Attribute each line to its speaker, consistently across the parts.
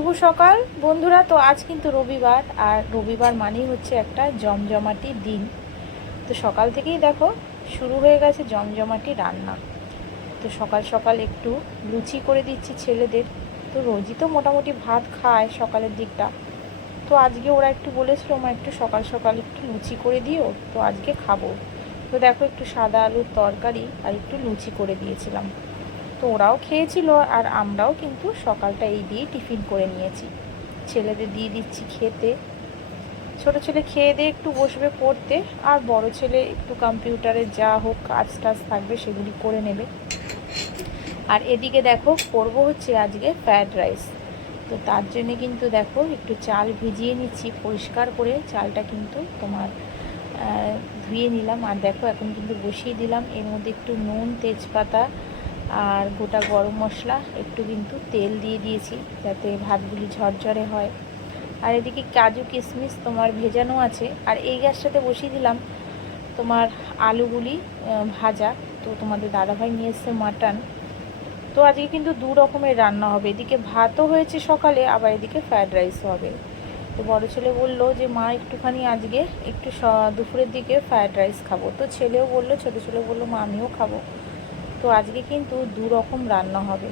Speaker 1: শুভ সকাল। বন্ধুরা, তো আজ কিন্তু রবিবার, আর রবিবার মানেই হচ্ছে একটা জমজমাটি দিন। তো সকাল থেকেই দেখো, শুরু হয়ে গেছে জমজমাটি রান্না। তো সকাল সকাল একটু লুচি করে দিচ্ছি ছেলেদের। তো রোজই তো মোটামুটি ভাত খায় সকালের দিকটা। তো আজকে ওরা একটু বলেছিল আমার একটু সকাল সকাল একটু লুচি করে দিও, তো আজকে খাব। তো দেখো, একটু সাদা আলুর তরকারি আর একটু লুচি করে দিয়েছিলাম। তো ওরাও খেয়েছিল আর আমরাও কিন্তু সকালটা এই দিয়ে টিফিন করে নিয়েছি। ছেলেদের দিয়ে দিচ্ছি খেতে। ছোট ছেলে খেয়ে দিয়ে একটু বসবে পড়তে আর বড় ছেলে একটু কম্পিউটারে যা হোক কাজ টাজ থাকবে সেগুলি করে নেবে। আর এদিকে দেখো করব হচ্ছে আজকে ফ্রায়েড রাইস তো তার জন্যে কিন্তু দেখো একটু চাল ভিজিয়ে নিচ্ছি, পরিষ্কার করে চালটা কিন্তু তোমার ধুয়ে নিলাম। আর দেখো এখন কিন্তু বসিয়ে দিলাম। এর মধ্যে একটু নুন, তেজপাতা আর গোটা গরম মশলা একটু কিন্তু তেল দিয়ে দিয়েছি, যাতে ভাতগুলি ঝরঝরে হয়। আর এদিকে কাজু কিশমিশ তোমার ভেজানো আছে, আর এই গ্যাসটাতে বসিয়ে দিলাম তোমার আলুগুলি ভাজা। তো তোমাদের দাদাভাই নিয়ে এসছে মাটন। তো আজকে কিন্তু দু রকমের রান্না হবে। এদিকে ভাতও হয়েছে সকালে, আবার এদিকে ফ্রায়েড রাইসও হবে। তো বড় ছেলে বলল যে, মা, একটুখানি আজকে একটু দুপুরের দিকে ফ্রায়েড রাইস খাব। তো ছেলেও বলল, ছোটো ছেলে বলল, মা, আমিও খাব। তো আজকে কিন্তু দু রকম রান্না হবে।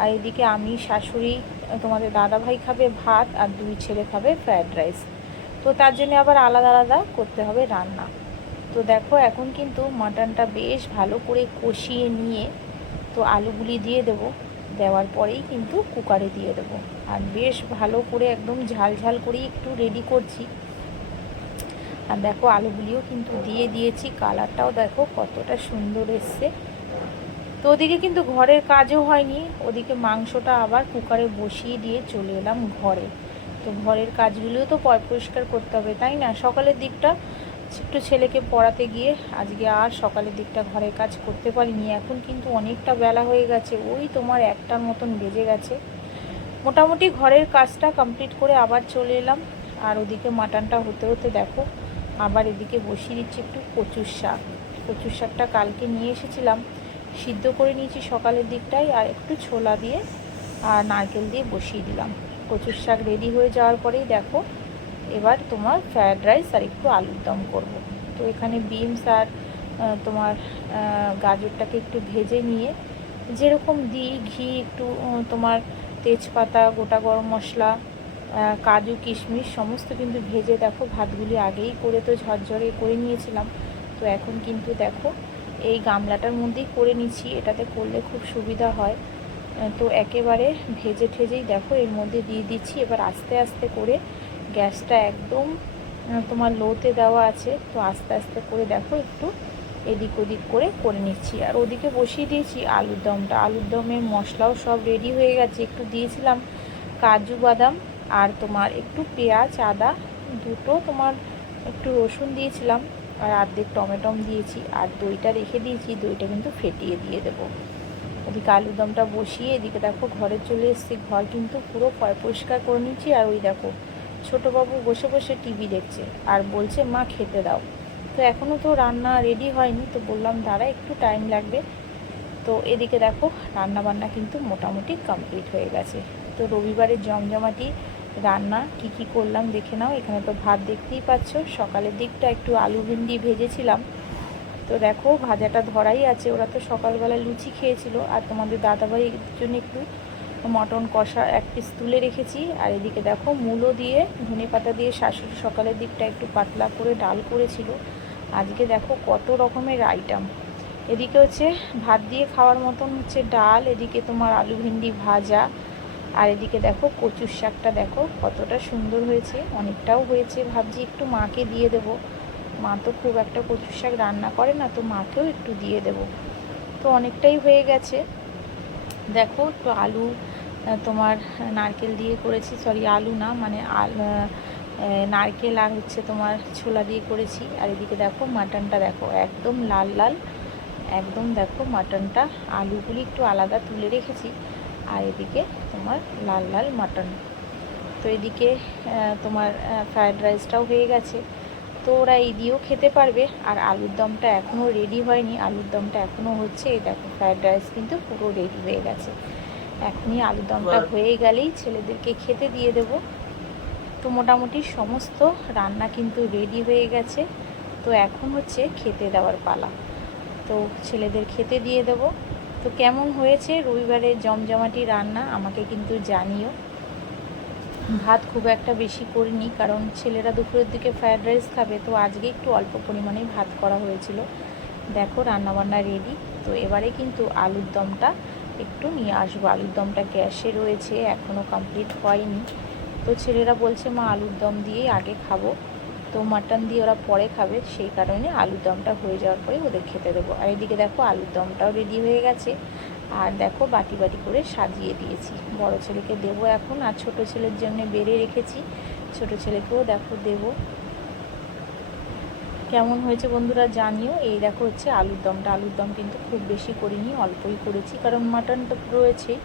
Speaker 1: আর এদিকে আমি, শাশুড়ি, তোমাদের দাদা ভাই খাবে ভাত আর দুই ছেলে খাবে ফ্রায়েড রাইস তো তার জন্য আবার আলাদা আলাদা করতে হবে রান্না। তো দেখো, এখন কিন্তু মাটনটা বেশ ভালো করে কষিয়ে নিয়ে তো আলুগুলি দিয়ে দেব। দেওয়ার পরেই কিন্তু কুকারে দিয়ে দেব। আর বেশ ভালো করে একদম ঝাল ঝাল করেই একটু রেডি করছি। আর দেখো, আলুগুলিও কিন্তু দিয়ে দিয়েছি। কালারটাও দেখো কতটা সুন্দর এসছে। তো ওদিকে কিন্তু ঘরের কাজও হয়নি। ওদিকে মাংসটা আবার কুকারে বসিয়ে দিয়ে চলে এলাম ঘরে। তো ঘরের কাজগুলিও তো পরিষ্কার করতে হবে, তাই না? সকালের দিকটা একটু ছেলেকে পড়াতে গিয়ে আজকে আর সকালের দিকটা ঘরের কাজ করতে পারিনি। এখন কিন্তু অনেকটা বেলা হয়ে গেছে, ওই তোমার একটার মতন বেজে গেছে। মোটামুটি ঘরের কাজটা কমপ্লিট করে আবার চলে এলাম। আর ওদিকে মাটনটা হতে হতে দেখো, আবার এদিকে বসিয়ে দিচ্ছি একটু কচুর শাক। কচুর শাকটা কালকে নিয়ে এসেছিলাম। সিদ্ধ করে নিয়েছি সকালের দিকটাই আর একটু ছোলা দিয়ে আর নারকেল দিয়ে বসিয়ে দিলাম। কচুর শাক রেডি হয়ে যাওয়ার পরেই দেখো, এবার তোমার ফ্রায়েড রাইস আর একটু আলুর দম করব। তো এখানে বিনস আর তোমার গাজরটাকে একটু ভেজে নিয়ে যেরকম দিই, ঘি একটু তোমার তেজপাতা, গোটা গরম মশলা কাজু, কিশমিশ সমস্ত কিন্তু ভেজে দেখো, ভাতগুলি আগেই করে তো ঝরঝরে করে নিয়েছিলাম। তো এখন কিন্তু দেখো এই গামলাটার মধ্যেই করে নিচ্ছি, এটাতে করলে খুব সুবিধা হয়। তো একেবারে ভেজে ঠেজেই দেখো, এর মধ্যে দিয়ে দিচ্ছি। এবার আস্তে আস্তে করে গ্যাসটা একদম তোমার লোতে দেওয়া আছে, তো আস্তে আস্তে করে দেখো একটু এদিক ওদিক করে করে নিচ্ছি। আর ওদিকে বসিয়ে দিয়েছি আলুর দমটা। আলুর দমের মশলাও সব রেডি হয়ে গেছে। একটু দিয়েছিলাম কাজু বাদাম আর তোমার একটু পেঁয়াজ, আদা, দুটো তোমার একটু রসুন দিয়েছিলাম। আর অর্ধেক টমেটম দিয়েছি আর দইটা রেখে দিয়েছি, দইটা কিন্তু ফেটিয়ে দিয়ে দেবো। ওদিকে আলুর দমটা বসিয়ে এদিকে দেখো ঘরে চলে এসেছি, ঘর কিন্তু পুরো পরিষ্কার করে নিচ্ছি আর ওই দেখো ছোটোবাবু বসে বসে টিভি দেখছে আর বলছে, মা, খেতে দাও। তো এখনও তো রান্না রেডি হয়নি, তো বললাম, দাঁড়া, একটু টাইম লাগবে। তো এদিকে দেখো রান্না বান্না কিন্তু মোটামুটি কমপ্লিট হয়ে গেছে। তো রবিবারের জমজমাটি রান্না, কি কি করলাম দেখে নাও। এখানে তো ভাত দেখতেই পাচ্ছ। সকালের দিকটা একটু আলু ভিন্ডি ভেজেছিলাম। তো দেখো, ভাজাটা ধরাই আছে। ওরা তো সকালবেলা লুচি খেয়েছিল। আর তোমাদের দাদাভাইয়ের জন্য একটু মটন কষা এক পিস তুলে রেখেছি। আর এদিকে দেখো, মূলো দিয়ে, ধনে পাতা দিয়ে শাশুড়ি সকালের দিকটা একটু পাতলা করে ডাল করেছিল। আজকে দেখো, কত রকমের আইটেম এদিকে হচ্ছে, ভাত দিয়ে খাওয়ার মতন হচ্ছে ডাল, এদিকে তোমার আলু ভেন্ডি ভাজা। আর এদিকে দেখো কচুর শাকটা দেখো, কতটা সুন্দর হয়েছে, অনেকটাও হয়েছে। ভাবছি একটু মাকে দিয়ে দেবো। মা তো খুব একটা কচুর শাক রান্না করে না, তো মাকেও একটু দিয়ে দেব। তো অনেকটাই হয়ে গেছে। দেখো একটু আলু তোমার নারকেল দিয়ে করেছি সরি আলু না মানে আল নারকেল আর হচ্ছে তোমার ছোলা দিয়ে করেছি। আর এদিকে দেখো মাটনটা দেখো, একদম লাল লাল, একদম দেখো মাটনটা। আলুগুলি একটু আলাদা তুলে রেখেছি। আর এদিকে তোমার লাল লাল মাটন তো এদিকে তোমার ফ্রায়েড রাইসটাও হয়ে গেছে। তো ওরা এই দিয়েও খেতে পারবে। আর আলুর দমটা এখনও রেডি হয়নি। আলুর দমটা এখনও হচ্ছে। এই দেখো ফ্রায়েড রাইস কিন্তু পুরো রেডি হয়ে গেছে। এখনই আলুর দমটা হয়ে গেলেই ছেলেদেরকে খেতে দিয়ে দেব। তো মোটামুটি সমস্ত রান্না কিন্তু রেডি হয়ে গেছে। তো এখন হচ্ছে খেতে দেওয়ার পালা। তো ছেলেদের খেতে দিয়ে দেব। তো কেমন হয়েছে রবিবারের জমজমাটি রান্না আমাকে কিন্তু জানিও। ভাত খুব একটা বেশি করিনি, কারণ ছেলেরা দুপুরের দিকে ফ্রায়েড রাইস খাবে, তো আজকে একটু অল্প পরিমাণে ভাত করা হয়েছিল। দেখো রান্নাবান্না রেডি তো এবারে কিন্তু আলুর দমটা একটু নিয়ে আসব। আলুর দমটা গ্যাসে রয়েছে এখনও কমপ্লিট হয়নি। তো ছেলেরা বলছে, মা, আলুর দম দিয়েই আগে খাব। তো মাটন দিয়ে ওরা পরে খাবে, সেই কারণে আলুর দমটা হয়ে যাওয়ার পরে ওদের খেতে দেবো। আর এদিকে দেখো আলুর দমটাও রেডি হয়ে গেছে। আর দেখো বাটি বাটি করে সাজিয়ে দিয়েছি। বড় ছেলেকে দেবো এখন, আর ছোট ছেলের জন্য বেড়ে রেখেছি। ছোট ছেলেকেও দেখো দেবো। কেমন হয়েছে বন্ধুরা জানিও। এই দেখো হচ্ছে আলুর দমটা। আলুর দম কিন্তু খুব বেশি করিনি, অল্পই করেছি, কারণ মাটন তো রয়েছেই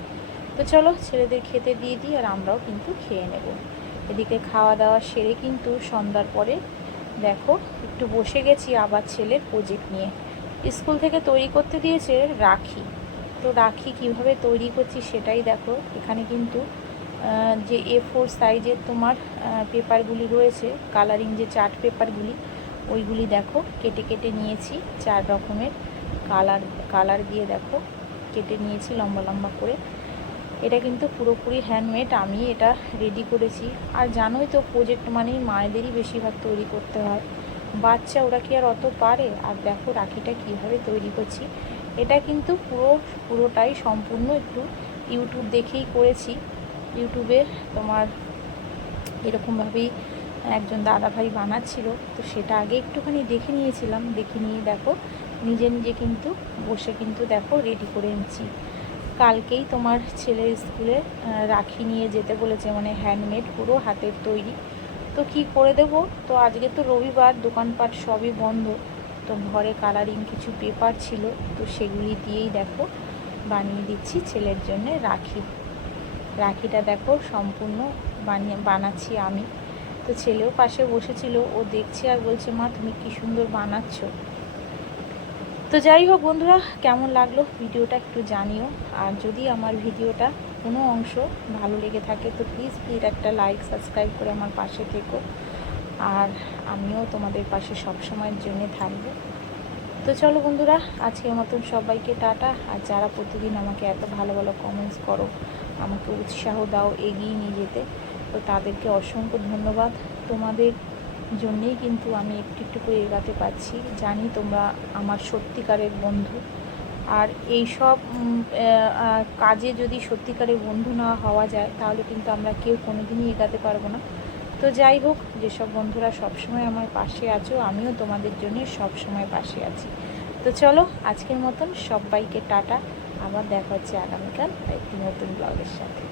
Speaker 1: তো চলো ছেলেদের খেতে দিয়ে দিই, আর আমরাও কিন্তু খেয়ে নেব। এদিকে খাওয়া দাওয়া সেরে কিন্তু সন্ধ্যার পরে, দেখো, একটু বসে গেছি আবার ছেলের প্রজেক্ট নিয়ে। স্কুল থেকে তৈরি করতে দিয়েছে রাখি। তো রাখি কীভাবে তৈরি করছি সেটাই দেখো। এখানে কিন্তু যে এ ফোর সাইজের তোমার পেপারগুলি রয়েছে কালারিং যে চার্ট পেপারগুলি ওইগুলি দেখো, কেটে কেটে নিয়েছি, চার রকমের কালার কালার দিয়ে দেখো, কেটে নিয়েছি লম্বা লম্বা করে। এটা কিন্তু পুরোপুরি হ্যান্ডমেড আমি এটা রেডি করেছি। আর জানোই তো প্রজেক্ট মানেই মায়েদেরই বেশিরভাগ তৈরি করতে হয়। বাচ্চা ওরা কি আর অত পারে? আর দেখো রাখিটা কীভাবে তৈরি করছি। এটা কিন্তু পুরো, পুরোটাই সম্পূর্ণ একটু ইউটিউব দেখেই করেছি। ইউটিউবে তোমার এরকমভাবেই একজন দাদা ভাই বানাচ্ছিল। তো সেটা আগে একটুখানি দেখে নিয়েছিলাম। দেখে নিয়ে দেখো, নিজে নিজে কিন্তু বসে কিন্তু দেখো রেডি করে নিচ্ছি। কালকেই তোমার ছেলে স্কুলে রাখি নিয়ে যেতে বলেছে মানে হ্যান্ডমেড পুরো হাতের তৈরি। তো কি করে দেব? তো আজকে তো রবিবার, দোকানপাট সবই বন্ধ। তো ঘরে কালারিং কিছু পেপার ছিল, তো সেগুলি দিয়েই দেখো, বানিয়ে দিচ্ছি ছেলের জন্য রাখি। রাখিটা দেখো সম্পূর্ণ বানিয়ে, বানাচ্ছি আমি। তো ছেলেও পাশে বসেছিল, ও দেখছে আর বলছে, মা, তুমি কি সুন্দর বানাচ্ছ। তো যাই হোক বন্ধুরা, কেমন লাগল ভিডিওটা একটু জানিও। আর যদি আমার ভিডিওটা কোনো অংশ ভালো লেগে থাকে, তো প্লিজ প্লিজ একটা লাইক সাবস্ক্রাইব করে আমার পাশে থেকো। আর আমিও তোমাদের পাশে সব সময়ের জন্য থাকব। তো চলো বন্ধুরা, আজকের মতন সবাইকে টাটা। আর যারা প্রতিদিন আমাকে এত ভালো ভালো কমেন্টস করো, আমাকে উৎসাহ দাও এগিয়ে নিয়ে যেতে, তো তাদেরকে অসংখ্য ধন্যবাদ। তোমাদের জন্যেই কিন্তু আমি একটু একটু করে এগাতে পারছি। জানি তোমরা আমার সত্যিকারের বন্ধু। আর এই সব কাজে যদি সত্যিকারের বন্ধু না হওয়া যায়, তাহলে কিন্তু আমরা কেউ কোনো দিনই এগাতে পারব না। তো যাই হোক, যেসব বন্ধুরা সবসময় আমার পাশে আছো, আমিও তোমাদের জন্য সবসময় পাশে আছি। তো চলো, আজকের মতন সবাইকে টাটা। আবার দেখা হচ্ছে আগামীকাল একটি নতুন ব্লগের সাথে।